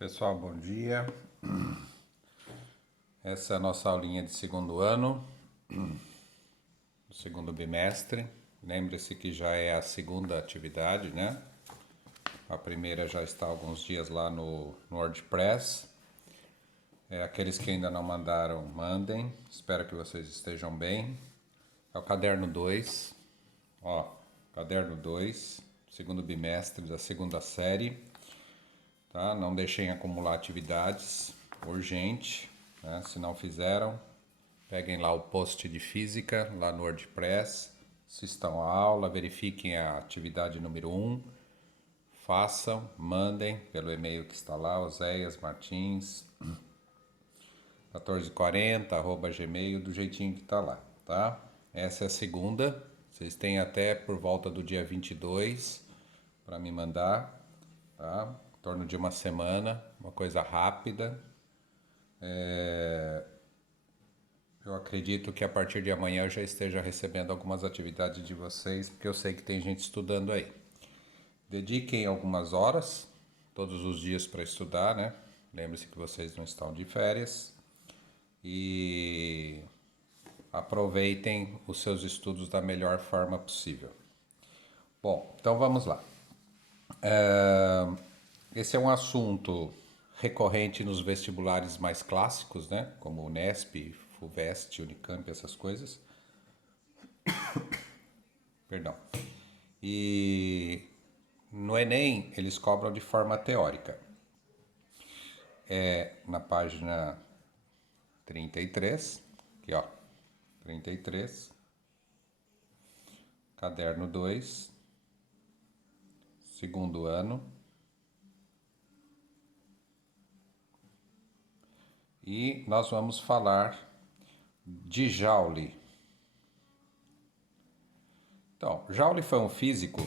Pessoal, bom dia. Essa é a nossa aulinha de segundo ano, do segundo bimestre. Lembre-se que já é a segunda atividade, né? A primeira já está há alguns dias lá no WordPress. Aqueles que ainda não mandaram, mandem. Espero que vocês estejam bem. É o caderno 2. Ó, caderno 2, segundo bimestre da segunda série. Tá? Não deixem acumular atividades, urgente, né? Se não fizeram, peguem lá o post de física, lá no WordPress, assistam a aula, verifiquem a atividade número 1, façam, mandem pelo e-mail que está lá, oséiasmartins, 1440@gmail, do jeitinho que está lá, tá? Essa é a segunda, vocês têm até por volta do dia 22 para me mandar, tá? Em torno de uma semana, uma coisa rápida. Eu acredito que a partir de amanhã eu já esteja recebendo algumas atividades de vocês, porque eu sei que tem gente estudando aí. Dediquem algumas horas, todos os dias para estudar, né? Lembre-se que vocês não estão de férias. E aproveitem os seus estudos da melhor forma possível. Bom, então vamos lá. Esse é um assunto recorrente nos vestibulares mais clássicos, né? Como Unesp, FUVEST, Unicamp, essas coisas. Perdão. E no Enem eles cobram de forma teórica. Na página 33, aqui ó, 33, caderno 2, segundo ano. E nós vamos falar de Joule. Então, Joule foi um físico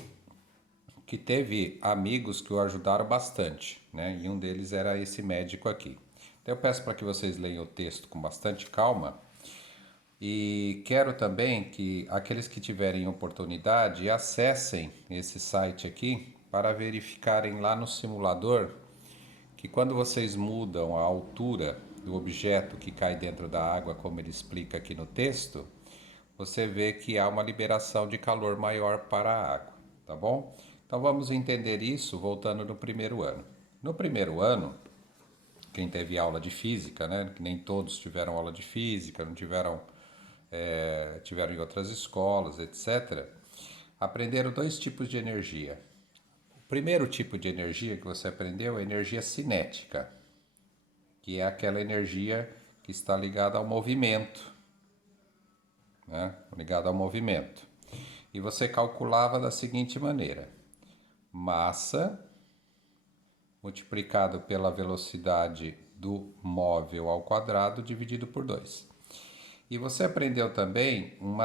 que teve amigos que o ajudaram bastante, né? E um deles era esse médico aqui. Então eu peço para que vocês leiam o texto com bastante calma e quero também que aqueles que tiverem oportunidade acessem esse site aqui para verificarem lá no simulador que quando vocês mudam a altura do objeto que cai dentro da água, como ele explica aqui no texto, você vê que há uma liberação de calor maior para a água, tá bom? Então vamos entender isso voltando no primeiro ano. No primeiro ano, quem teve aula de física, né? Que nem todos tiveram aula de física, não tiveram, tiveram em outras escolas, etc. Aprenderam dois tipos de energia. O primeiro tipo de energia que você aprendeu é a energia cinética, que é aquela energia que está ligada ao movimento, né? Ligada ao movimento. E você calculava da seguinte maneira: massa multiplicado pela velocidade do móvel ao quadrado dividido por 2. E você aprendeu também um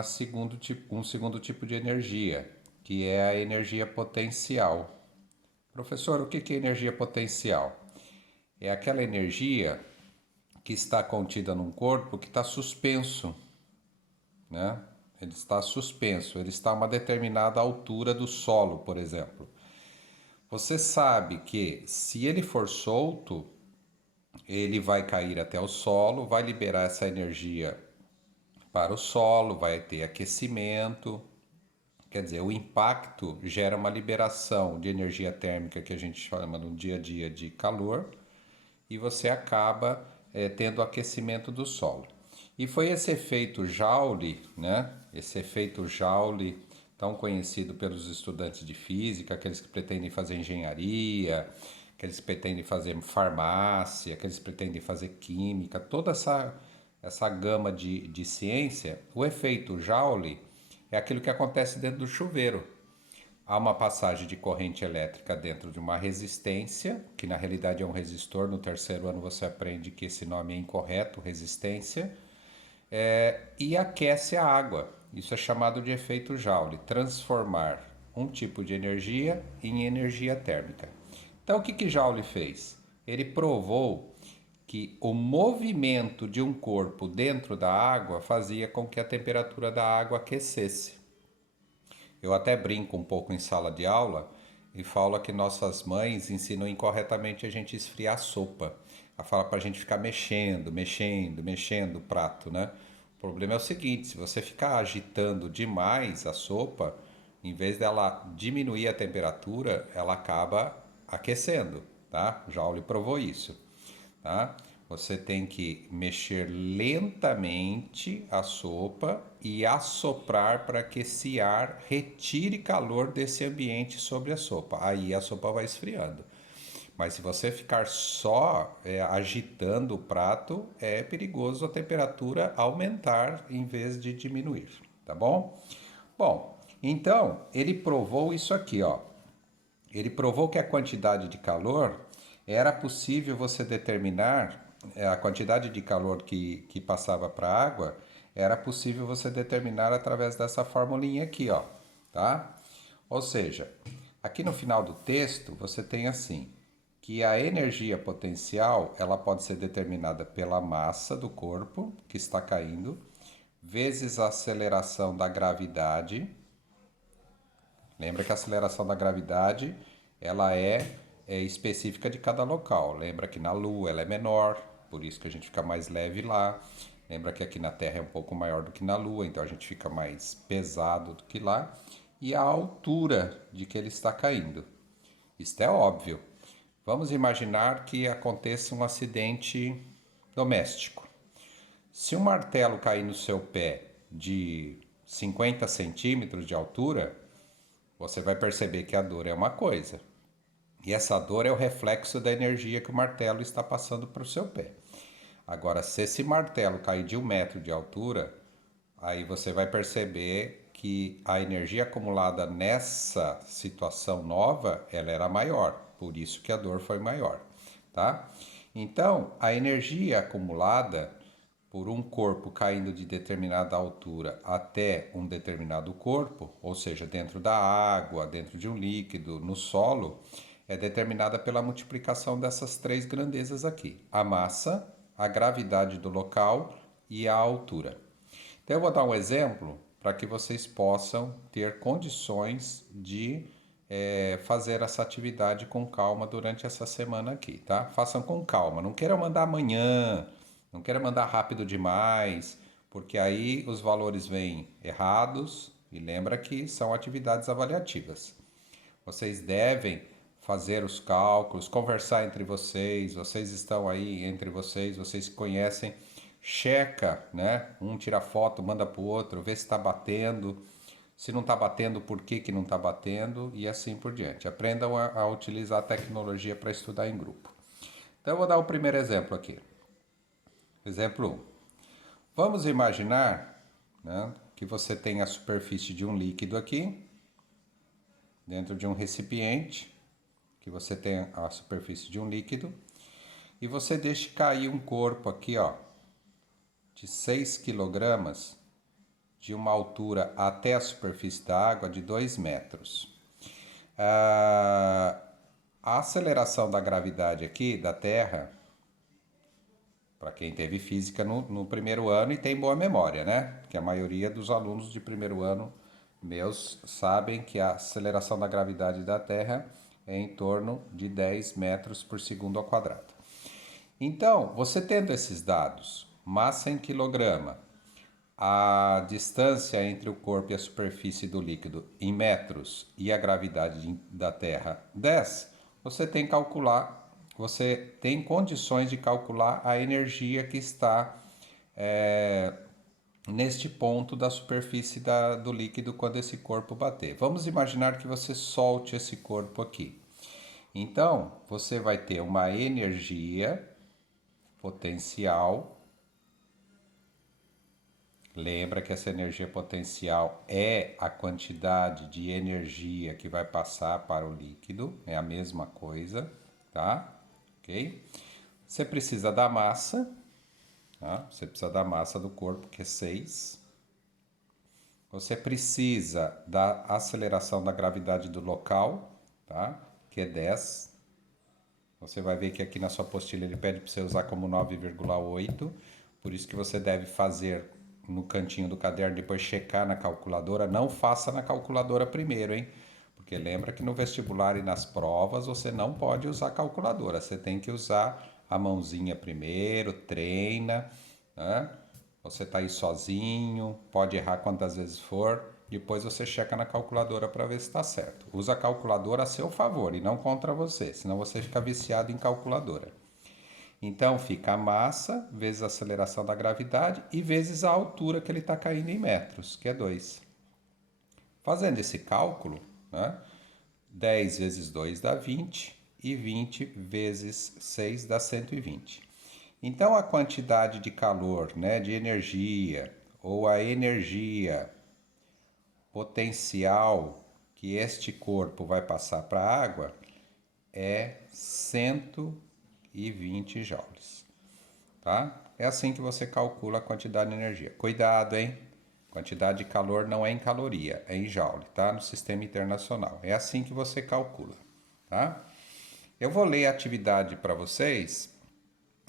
segundo tipo de energia, que é a energia potencial. Professor, o que é energia potencial? É aquela energia que está contida num corpo que está suspenso, né? Ele está suspenso, ele está a uma determinada altura do solo, por exemplo. Você sabe que se ele for solto, ele vai cair até o solo, vai liberar essa energia para o solo, vai ter aquecimento. Quer dizer, o impacto gera uma liberação de energia térmica que a gente chama no dia a dia de calor e você acaba tendo aquecimento do solo. E foi esse efeito Joule, né? Esse efeito Joule, tão conhecido pelos estudantes de física, aqueles que pretendem fazer engenharia, aqueles que pretendem fazer farmácia, aqueles que pretendem fazer química, toda essa gama de ciência. O efeito Joule é aquilo que acontece dentro do chuveiro. Há uma passagem de corrente elétrica dentro de uma resistência, que na realidade é um resistor. No terceiro ano você aprende que esse nome é incorreto, resistência, e aquece a água. Isso é chamado de efeito Joule, transformar um tipo de energia em energia térmica. Então o que Joule fez? Ele provou que o movimento de um corpo dentro da água fazia com que a temperatura da água aquecesse. Eu até brinco um pouco em sala de aula, e fala que nossas mães ensinam incorretamente a gente esfriar a sopa. Ela fala para a gente ficar mexendo, mexendo, mexendo o prato, né? O problema é o seguinte, se você ficar agitando demais a sopa, em vez dela diminuir a temperatura, ela acaba aquecendo, tá? O Joule provou isso, tá? Você tem que mexer lentamente a sopa e assoprar para que esse ar retire calor desse ambiente sobre a sopa. Aí a sopa vai esfriando. Mas se você ficar só agitando o prato, é perigoso a temperatura aumentar em vez de diminuir, tá bom? Bom, então ele provou isso aqui, ó. Ele provou que a quantidade de calor era possível você determinar, a quantidade de calor que passava para a água, era possível você determinar através dessa formulinha aqui, ó, tá? Ou seja, aqui no final do texto você tem assim, que a energia potencial, ela pode ser determinada pela massa do corpo que está caindo, vezes a aceleração da gravidade. Lembra que a aceleração da gravidade ela é específica de cada local. Lembra que na Lua ela é menor, por isso que a gente fica mais leve lá. Lembra que aqui na Terra é um pouco maior do que na Lua, então a gente fica mais pesado do que lá. E a altura de que ele está caindo. Isto é óbvio. Vamos imaginar que aconteça um acidente doméstico. Se um martelo cair no seu pé de 50 centímetros de altura, você vai perceber que a dor é uma coisa. E essa dor é o reflexo da energia que o martelo está passando para o seu pé. Agora, se esse martelo cair de 1 metro de altura, aí você vai perceber que a energia acumulada nessa situação nova, ela era maior. Por isso que a dor foi maior, tá? Então, a energia acumulada por um corpo caindo de determinada altura até um determinado corpo, ou seja, dentro da água, dentro de um líquido, no solo, é determinada pela multiplicação dessas três grandezas aqui: a massa, a gravidade do local e a altura. Então eu vou dar um exemplo para que vocês possam ter condições de fazer essa atividade com calma durante essa semana aqui, tá? Façam com calma, não queiram mandar amanhã, não queiram mandar rápido demais, porque aí os valores vêm errados e lembra que são atividades avaliativas. Vocês devem fazer os cálculos, conversar entre vocês, vocês estão aí entre vocês, vocês se conhecem, checa, né? Um tira foto, manda para o outro, vê se está batendo, se não está batendo, por que que não está batendo e assim por diante. Aprendam a utilizar a tecnologia para estudar em grupo. Então eu vou dar o primeiro exemplo aqui. Exemplo 1. Vamos imaginar, né, que você tem a superfície de um líquido aqui, dentro de um recipiente, que você tem a superfície de um líquido, e você deixa cair um corpo aqui, ó, de 6 quilogramas, de uma altura até a superfície da água de 2 metros. A aceleração da gravidade aqui da Terra, para quem teve física no primeiro ano e tem boa memória, né? Que a maioria dos alunos de primeiro ano meus sabem que a aceleração da gravidade da Terra é em torno de 10 metros por segundo ao quadrado. Então, você tendo esses dados, massa em quilograma, a distância entre o corpo e a superfície do líquido em metros e a gravidade da Terra 10, você tem que calcular, você tem condições de calcular a energia que está neste ponto da superfície do líquido quando esse corpo bater. Vamos imaginar que você solte esse corpo aqui. Então, você vai ter uma energia potencial. Lembra que essa energia potencial é a quantidade de energia que vai passar para o líquido, é a mesma coisa, tá? Ok? Você precisa da massa, tá? Você precisa da massa do corpo, que é 6. Você precisa da aceleração da gravidade do local, tá? Que é 10. Você vai ver que aqui na sua apostila ele pede para você usar como 9,8. Por isso que você deve fazer no cantinho do caderno, depois checar na calculadora. Não faça na calculadora primeiro, hein? Porque lembra que no vestibular e nas provas você não pode usar calculadora, você tem que usar a mãozinha primeiro, treina, né? Você está aí sozinho, pode errar quantas vezes for, depois você checa na calculadora para ver se está certo. Usa a calculadora a seu favor e não contra você, senão você fica viciado em calculadora. Então fica a massa vezes a aceleração da gravidade e vezes a altura que ele está caindo em metros, que é 2. Fazendo esse cálculo, né, 10 vezes 2 dá 20 e 20 vezes 6 dá 120. Então a quantidade de calor, né, de energia, ou a energia potencial que este corpo vai passar para a água é 120 joules, tá? É assim que você calcula a quantidade de energia. Cuidado, hein? Quantidade de calor não é em caloria, é em joule, tá? No sistema internacional. É assim que você calcula, tá? Eu vou ler a atividade para vocês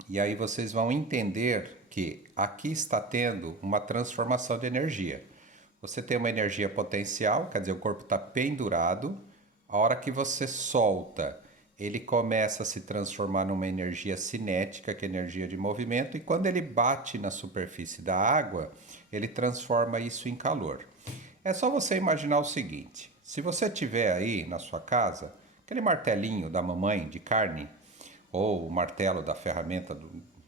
e aí vocês vão entender que aqui está tendo uma transformação de energia. Você tem uma energia potencial, quer dizer, o corpo está pendurado. A hora que você solta, ele começa a se transformar numa energia cinética, que é energia de movimento, e quando ele bate na superfície da água, ele transforma isso em calor. É só você imaginar o seguinte: se você tiver aí na sua casa aquele martelinho da mamãe de carne, ou o martelo da ferramenta,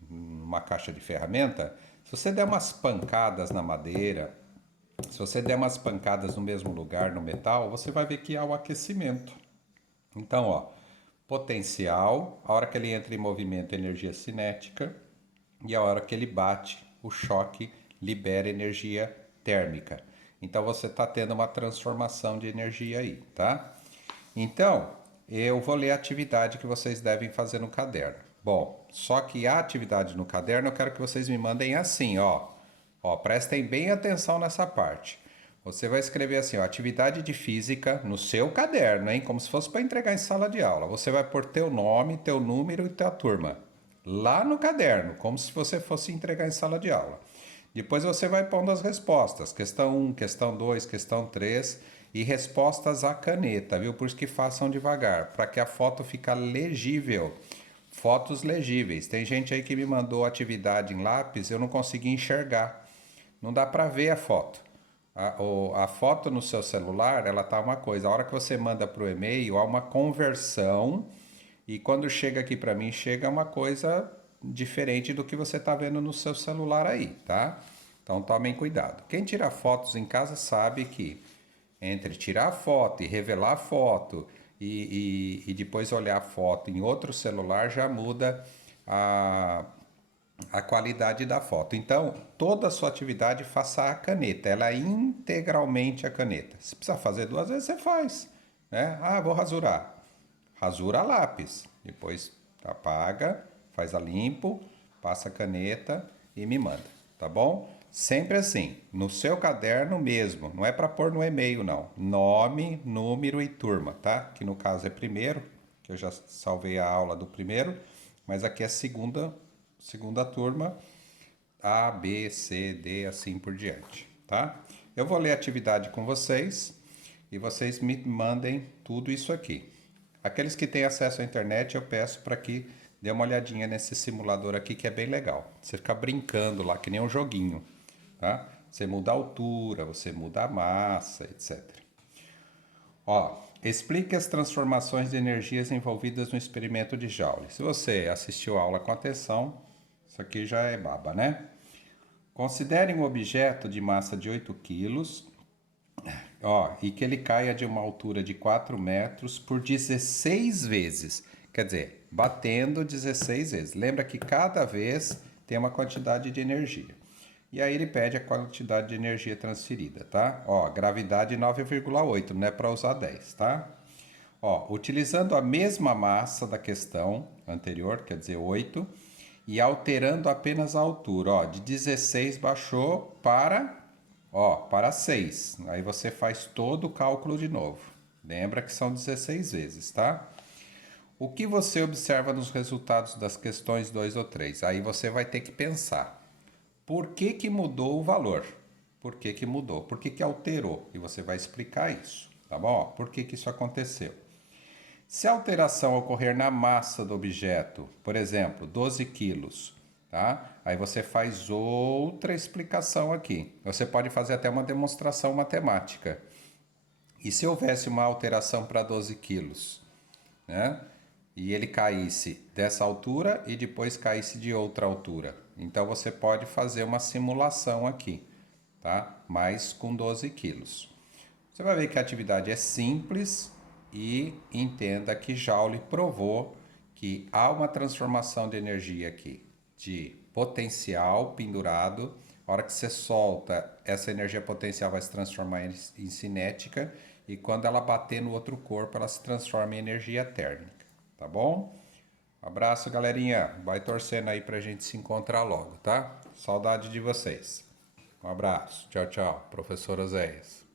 uma caixa de ferramenta, se você der umas pancadas na madeira, se você der umas pancadas no mesmo lugar no metal, você vai ver que há o aquecimento. Então, ó, potencial, a hora que ele entra em movimento, energia cinética, e a hora que ele bate, o choque libera energia térmica. Então você está tendo uma transformação de energia aí, tá? Então, eu vou ler a atividade que vocês devem fazer no caderno. Bom, só que a atividade no caderno eu quero que vocês me mandem assim, ó. Ó, prestem bem atenção nessa parte. Você vai escrever assim, ó, atividade de física no seu caderno, hein? Como se fosse para entregar em sala de aula. Você vai pôr teu nome, teu número e tua turma. Lá no caderno, como se você fosse entregar em sala de aula. Depois você vai pondo as respostas. Questão 1, questão 2, questão 3 e respostas à caneta, viu? Por isso que façam devagar, para que a foto fique legível. Fotos legíveis. Tem gente aí que me mandou atividade em lápis, eu não consegui enxergar. Não dá para ver a foto. A foto no seu celular, ela tá uma coisa. A hora que você manda para o e-mail, há uma conversão e quando chega aqui para mim, chega uma coisa diferente do que você tá vendo no seu celular aí, tá? Então tomem cuidado. Quem tira fotos em casa sabe que entre tirar a foto e revelar a foto e depois olhar a foto em outro celular já muda a qualidade da foto. Então, toda a sua atividade faça a caneta, ela é integralmente a caneta. Se precisar fazer 2 vezes, você faz, né? Ah, vou rasurar. Rasura a lápis, depois apaga, faz a limpo, passa a caneta e me manda, tá bom? Sempre assim, no seu caderno mesmo, não é para pôr no e-mail não. Nome, número e turma, tá? Que no caso é primeiro, que eu já salvei a aula do primeiro, mas aqui é segunda turma, A, B, C, D, assim por diante, tá? Eu vou ler a atividade com vocês e vocês me mandem tudo isso aqui. Aqueles que têm acesso à internet, eu peço para que dê uma olhadinha nesse simulador aqui que é bem legal. Você fica brincando lá, que nem um joguinho, tá? Você muda a altura, você muda a massa, etc. Ó, explique as transformações de energias envolvidas no experimento de Joule. Se você assistiu a aula com atenção, isso aqui já é baba, né? Considere um objeto de massa de 8 quilos, ó, e que ele caia de uma altura de 4 metros por 16 vezes. Quer dizer, batendo 16 vezes. Lembra que cada vez tem uma quantidade de energia. E aí ele pede a quantidade de energia transferida, tá? Ó, gravidade 9,8, não é para usar 10, tá? Ó, utilizando a mesma massa da questão anterior, quer dizer 8, e alterando apenas a altura, ó, de 16 baixou para 6. Aí você faz todo o cálculo de novo. Lembra que são 16 vezes, tá? O que você observa nos resultados das questões 2 ou 3? Aí você vai ter que pensar. Por que mudou o valor? Por que mudou? Por que alterou? E você vai explicar isso. tá bom? Por que que isso aconteceu? Se a alteração ocorrer na massa do objeto, por exemplo, 12 quilos, tá? Aí você faz outra explicação aqui. Você pode fazer até uma demonstração matemática. E se houvesse uma alteração para 12 quilos, né? E ele caísse dessa altura e depois caísse de outra altura. Então você pode fazer uma simulação aqui, tá? Mas com 12 quilos. Você vai ver que a atividade é simples e entenda que Joule provou que há uma transformação de energia aqui, de potencial pendurado. A hora que você solta, essa energia potencial vai se transformar em cinética e quando ela bater no outro corpo, ela se transforma em energia térmica, tá bom? Abraço, galerinha. Vai torcendo aí pra gente se encontrar logo, tá? Saudade de vocês. Um abraço. Tchau, tchau. Professor Oséias.